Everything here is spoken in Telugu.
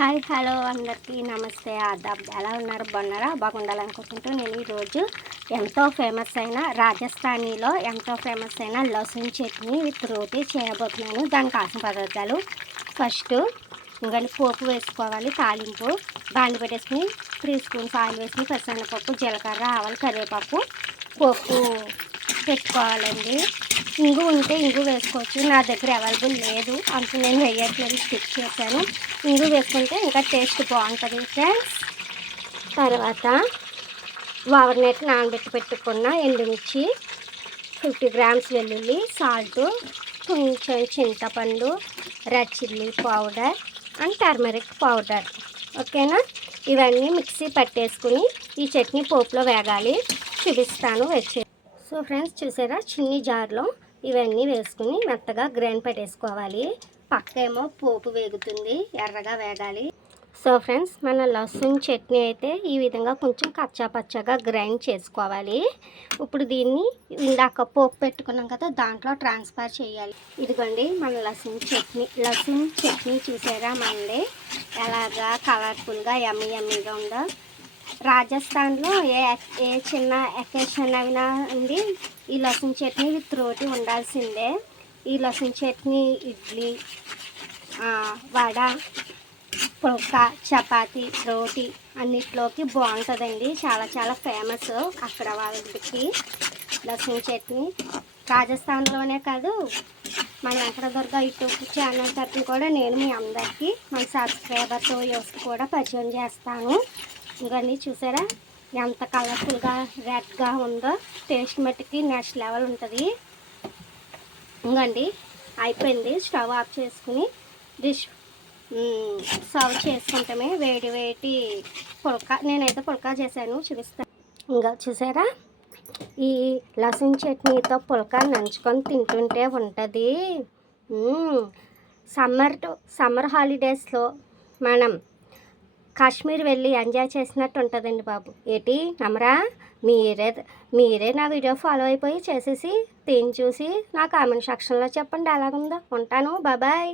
హాయ్ హలో అందరికీ నమస్తే ఆదాబ్. ఎలా ఉన్నారు? బాగున్నారా? బాగుండాలనుకుంటూ నేను ఈరోజు ఎంతో ఫేమస్ అయిన రాజస్థానీలో ఎంతో ఫేమస్ అయిన లసూన్ చట్నీ విత్ రోటీ చేయబోతున్నాను. దానికి కావాల్సిన పదార్థాలు ఫస్ట్ ఇంకా పోపు వేసుకోవాలి. తాలింపు బాండి పెట్టేసుకుని 3 స్పూన్స్ ఆయిల్ వేసుకుని పచ్చిశనగపప్పు, జీలకర్ర, ఆవాలు, కరివేపాకు పోపు పెట్టుకోవాలండి. ఇంగు ఉంటే ఇంగు వేసుకోవచ్చు. నా దగ్గర అవైలబుల్ లేదు, అంత నేను వేయట్లేదు, స్కిప్ చేశాను. ఇంగు వేసుకుంటే ఇంకా టేస్ట్ బాగుంటుంది ఫ్రెండ్స్. తర్వాత ఓవర్నైట్ నానబెట్టి పెట్టుకున్న ఎండుమిర్చి, 50 గ్రామ్స్ వెల్లుల్లి, సాల్ట్, కొంచెం చింతపండు, red chilli powder and turmeric powder. ఓకేనా? ఇవన్నీ మిక్సీ పట్టేసుకుని ఈ చట్నీ పోపులో వేగాలి. చూపిస్తాను వచ్చే. సో ఫ్రెండ్స్ చూసారా, చిన్ని జార్లో ఇవన్నీ వేసుకుని మెత్తగా గ్రైండ్ పెట్టేసుకోవాలి. పక్కేమో పోపు వేగుతుంది, ఎర్రగా వేగాలి. సో ఫ్రెండ్స్, మన లసూన్ చట్నీ అయితే ఈ విధంగా కొంచెం కచ్చా పచ్చగా గ్రైండ్ చేసుకోవాలి. ఇప్పుడు దీన్ని ఇందాక పోపు పెట్టుకున్నాం కదా, దాంట్లో ట్రాన్స్ఫర్ చేయాలి. ఇదిగోండి మన లసూన్ చట్నీ చూసారా మనది ఎలాగా కలర్ఫుల్గా యమ్మీగా ఉందో. రాజస్థాన్లో ఏ చిన్న అకేషన్ అయినా ఉంది, ఈ లసూన్ చట్నీ విత్ రోటీ ఉండాల్సిందే. ఈ లసూన్ చట్నీ ఇడ్లీ, వడ, పుల్కా, చపాతీ, రోటీ అన్నిట్లోకి బాగుంటుందండి. చాలా ఫేమస్ అక్కడ వాళ్ళకి లసూన్ చట్నీ. రాజస్థాన్లోనే కాదు, మన వెంకటదుర్గ యూట్యూబ్ ఛానల్ తరఫున కూడా నేను మీ అందరికీ మన సబ్స్క్రైబర్తో కూడా పరిచయం చేస్తాను. ఇంకన్నీ చూసారా ఎంత కలర్ఫుల్గా రెడ్గా ఉందో. టేస్ట్ మట్టుకి నెక్స్ట్ లెవెల్ ఉంటుంది. ఇంకండి అయిపోయింది. స్టవ్ ఆఫ్ చేసుకుని డిష్ సర్వ్ చేసుకుంటామే. వేడి పుల్కా, నేనైతే పుల్కా చేశాను, చూపిస్తాను. ఇంకా చూసారా, ఈ లసూన్ చట్నీతో పుల్కా నంచుకొని తింటుంటే ఉంటుంది. సమ్మర్ హాలిడేస్లో మనం కాశ్మీర్ వెళ్ళి ఎంజాయ్ చేసినట్టు ఉంటుందండి బాబు. ఏంటి నమ్మరా? మీరే నా వీడియో ఫాలో అయిపోయి చేసేసి తిని చూసి నా కామెంట్ సెక్షన్లో చెప్పండి ఎలాగుందో. ఉంటాను, బాయ్.